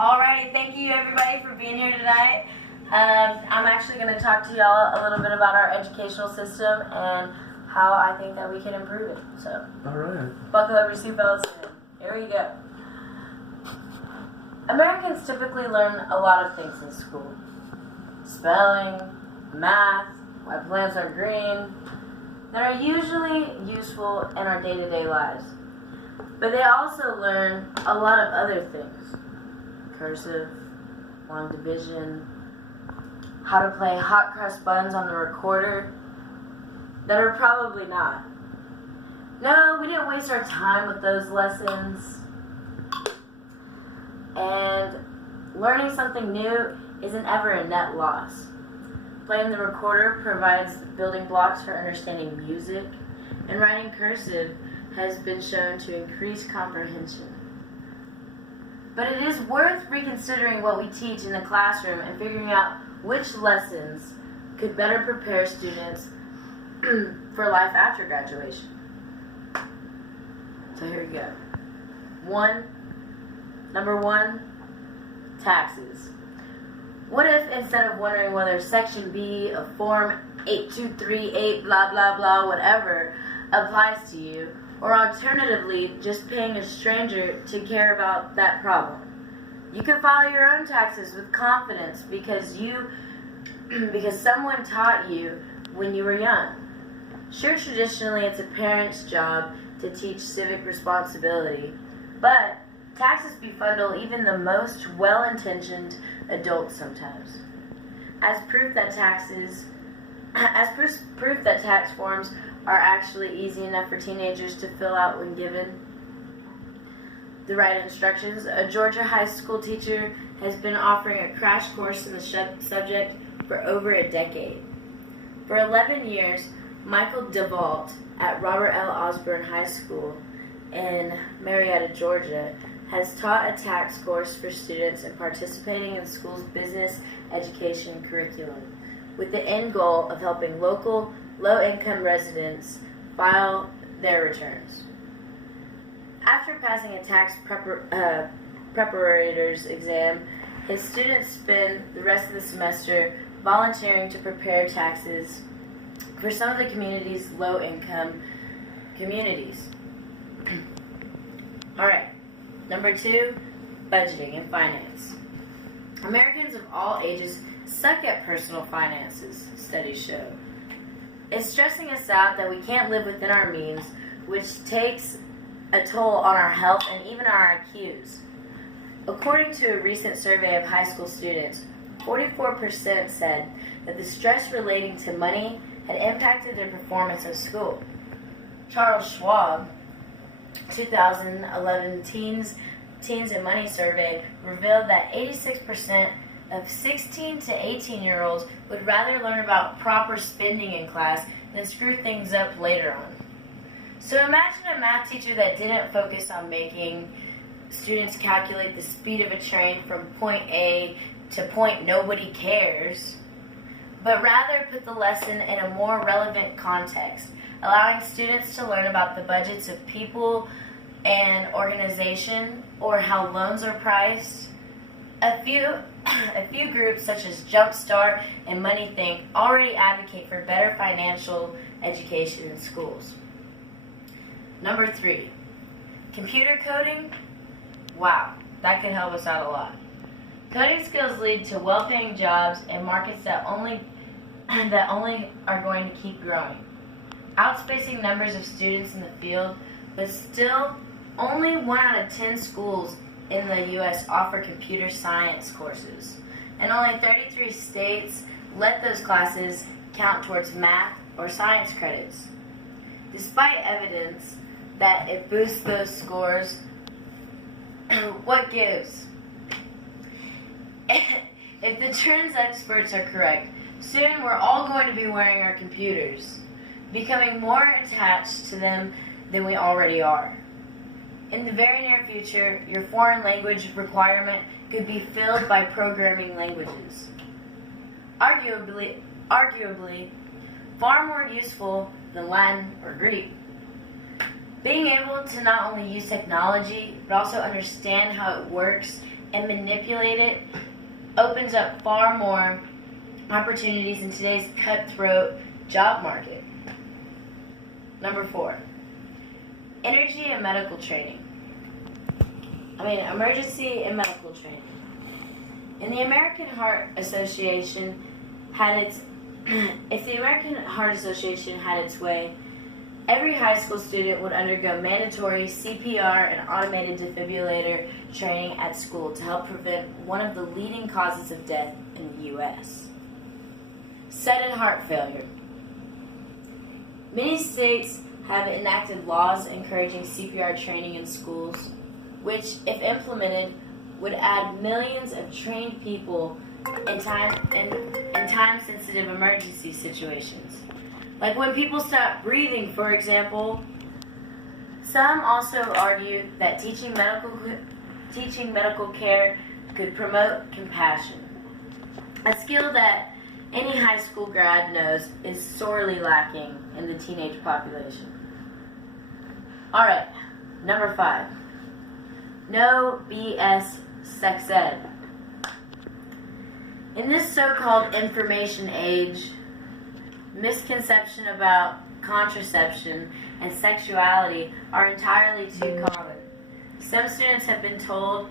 Alrighty, thank you everybody for being here tonight. I'm actually going to talk to y'all a little bit about our educational system and how I think that we can improve it. So, Alright. buckle up your seatbelts and here we go. Americans typically learn a lot of things in school. Spelling, math, why plants are green, that are usually useful in our day-to-day lives. But they also learn a lot of other things. Cursive, long division, how to play hot cross buns on the recorder, that are probably not. No, we didn't waste our time with those lessons. And learning something new isn't ever a net loss. Playing the recorder provides building blocks for understanding music, and writing cursive has been shown to increase comprehension. But it is worth reconsidering what we teach in the classroom and figuring out which lessons could better prepare students for life after graduation. So here we go. Number one, taxes. What if instead of wondering whether Section B of Form 8238 blah blah blah whatever applies to you, or alternatively just paying a stranger to care about that problem? You can file your own taxes with confidence because someone taught you when you were young. Sure, traditionally it's a parent's job to teach civic responsibility, but taxes befuddle even the most well-intentioned adults sometimes. As proof that tax forms are actually easy enough for teenagers to fill out when given the right instructions, a Georgia high school teacher has been offering a crash course in the subject for over a decade. For 11 years, Michael DeVault at Robert L. Osborne High School in Marietta, Georgia, has taught a tax course for students and participating in the school's business education curriculum, with the end goal of helping local low-income residents file their returns. After passing a tax preparator's exam, his students spend the rest of the semester volunteering to prepare taxes for some of the community's low-income communities. Alright, number two, budgeting and finance. Americans of all ages suck at personal finances, studies show. It's stressing us out that we can't live within our means, which takes a toll on our health and even our IQs. According to a recent survey of high school students, 44% said that the stress relating to money had impacted their performance at school. Charles Schwab, 2011 Teens and Money Survey revealed that 86% of 16 to 18-year-olds would rather learn about proper spending in class than screw things up later on. So imagine a math teacher that didn't focus on making students calculate the speed of a train from point A to point nobody cares, but rather put the lesson in a more relevant context, allowing students to learn about the budgets of people and organization, or how loans are priced. A few groups such as Jumpstart and MoneyThink already advocate for better financial education in schools. Number three, computer coding. Wow, that could help us out a lot. Coding skills lead to well-paying jobs in markets that only are going to keep growing, outspacing numbers of students in the field, but still only 1 out of 10 schools in the U.S. offer computer science courses, and only 33 states let those classes count towards math or science credits. Despite evidence that it boosts those scores, what gives? If the trends experts are correct, soon we're all going to be wearing our computers, becoming more attached to them than we already are. In the very near future, your foreign language requirement could be filled by programming languages. Arguably far more useful than Latin or Greek. Being able to not only use technology, but also understand how it works and manipulate it opens up far more opportunities in today's cutthroat job market. Number 4, emergency and medical training. In the American Heart Association if the American Heart Association had its way, every high school student would undergo mandatory CPR and automated defibrillator training at school to help prevent one of the leading causes of death in the U.S. Sudden heart failure. Many states have enacted laws encouraging CPR training in schools, which, if implemented, would add millions of trained people in time-sensitive emergency situations. Like when people stop breathing, for example. Some also argue that teaching medical care could promote compassion, a skill that any high school grad knows is sorely lacking in the teenage population. Alright, number 5. No BS sex ed. In this so-called information age, misconception about contraception and sexuality are entirely too common. Some students have been told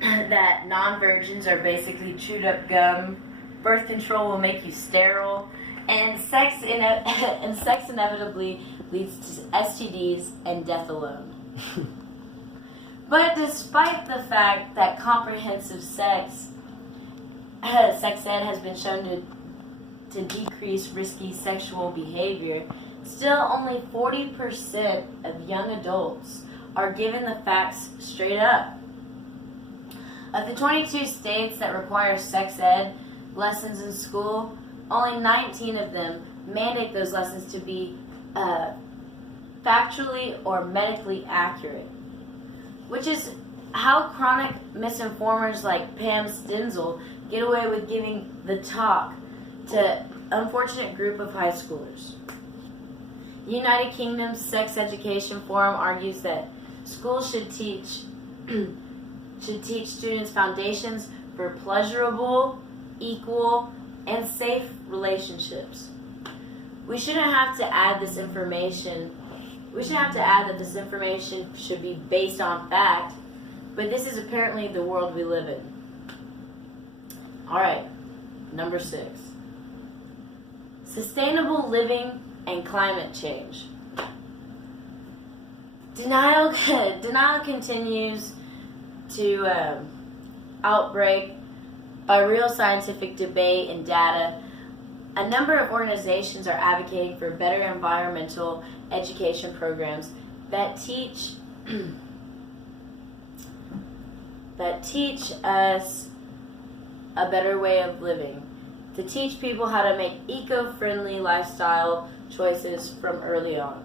that non-virgins are basically chewed up gum, birth control will make you sterile, and sex inevitably leads to STDs and death alone. But despite the fact that comprehensive sex ed has been shown to decrease risky sexual behavior, still only 40% of young adults are given the facts straight up. Of the 22 states that require sex ed lessons in school, only 19 of them mandate those lessons to be factually or medically accurate, which is how chronic misinformers like Pam Stenzel get away with giving the talk to unfortunate group of high schoolers. The United Kingdom's Sex Education Forum argues that schools should teach students foundations for pleasurable, equal, and safe relationships. We shouldn't have to add that this information should be based on fact, but this is apparently the world we live in. Alright, number 6. Sustainable living and climate change. Denial continues to outbreak by real scientific debate and data. A number of organizations are advocating for better environmental education programs that teach us a better way of living, to teach people how to make eco-friendly lifestyle choices from early on.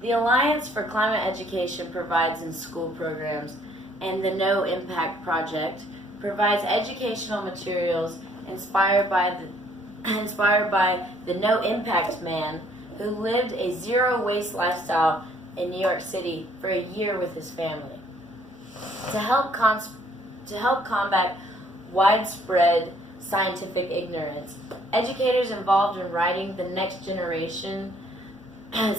The Alliance for Climate Education provides in school programs, and the No Impact Project provides educational materials inspired by the No Impact Man, who lived a zero waste lifestyle in New York City for a year with his family. To help combat widespread scientific ignorance, educators involved in writing the next generation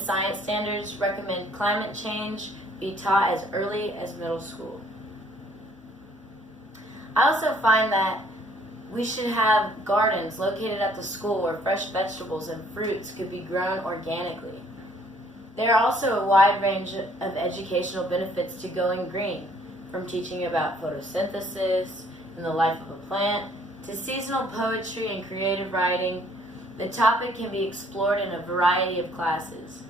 science standards recommend climate change be taught as early as middle school. I also find that we should have gardens located at the school where fresh vegetables and fruits could be grown organically. There are also a wide range of educational benefits to going green, from teaching about photosynthesis and the life of a plant, to seasonal poetry and creative writing. The topic can be explored in a variety of classes.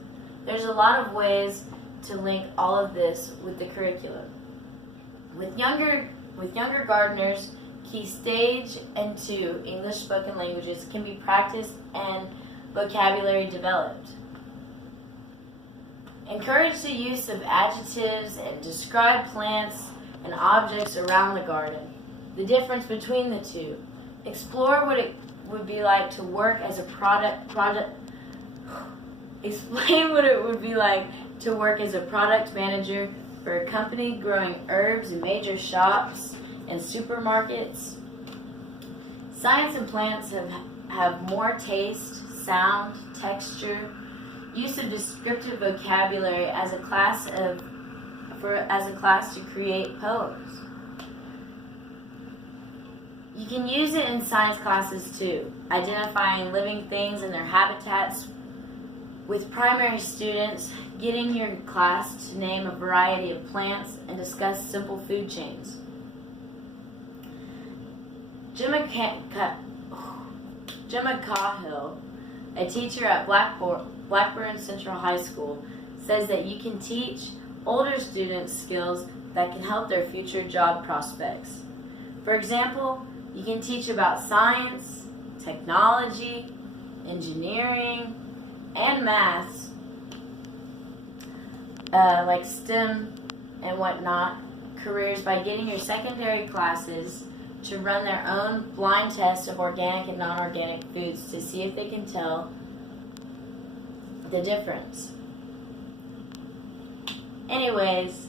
There's a lot of ways to link all of this with the curriculum. With younger gardeners, key stage and 2 English spoken languages can be practiced and vocabulary developed. Encourage the use of adjectives and describe plants and objects around the garden, the difference between the two. Explore what it would be like to work as a Explain what it would be like to work as a product manager for a company growing herbs in major shops and supermarkets. Science and plants have more taste, sound, texture, use of descriptive vocabulary as a class to create poems. You can use it in science classes too, identifying living things and their habitats with primary students, getting your class to name a variety of plants and discuss simple food chains. Gemma Cahill, a teacher at Blackburn Central High School, says that you can teach older students skills that can help their future job prospects. For example, you can teach about science, technology, engineering, and maths, like STEM and whatnot, careers by getting your secondary classes to run their own blind tests of organic and non-organic foods to see if they can tell the difference. Anyways,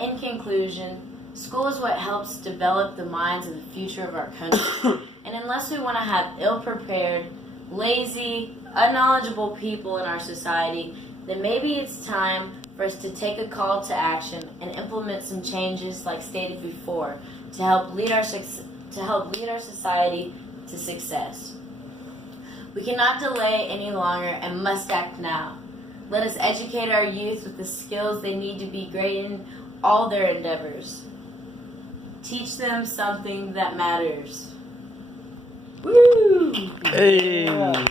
in conclusion, school is what helps develop the minds of the future of our country. And unless we want to have ill-prepared, lazy, unknowledgeable people in our society, then maybe it's time for us to take a call to action and implement some changes like stated before to help lead our society to success. We cannot delay any longer and must act now. Let us educate our youth with the skills they need to be great in all their endeavors. Teach them something that matters. Woo! Hey! Yeah.